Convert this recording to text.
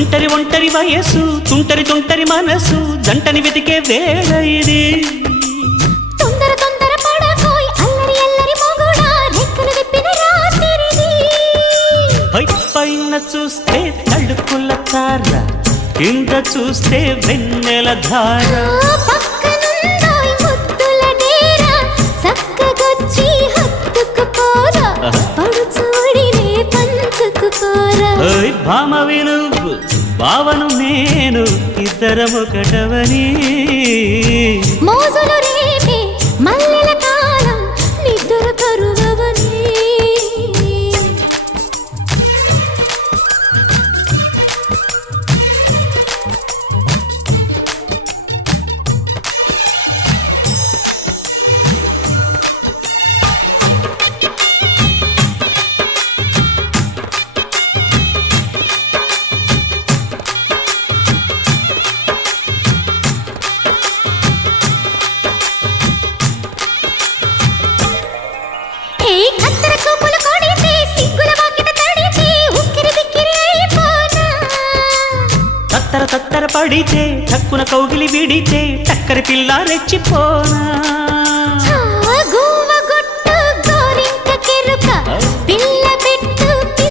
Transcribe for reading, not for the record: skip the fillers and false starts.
ఒంటరి ఒంటరి వయస్సు తుంటరి తుంటరి మనసు జంటని వెతికే వేళ ఇది తొందర తొందర పడకోయ్ అల్లరి అల్లరి మొగుడా రెక్కలు విప్పిన రాత్రిది పైన చూస్తే తడుకుల తార కింద చూస్తే వెన్నెల ధార పక్కనుందోయ్ ముద్దుల డేరా చక్కగొచ్చి హత్తుకుపోరా పడుచూడినే పంచుకుపోరా ఓయ్ భామ వినువ్వు భావను నేను ఇద్దరమొకటవని మోజులు రేపే మల్లెల కాలం నిద్ర కరువవని కత్తెర చూపులు కొడితే సిగ్గుల వాకిట తడితే ఉక్కిరి బిక్కిరి అయిపోనా తత్తర తత్తర పడితే తక్కున కౌగిలి విడితే టక్కరి పిల్ల రెచ్చిపోనా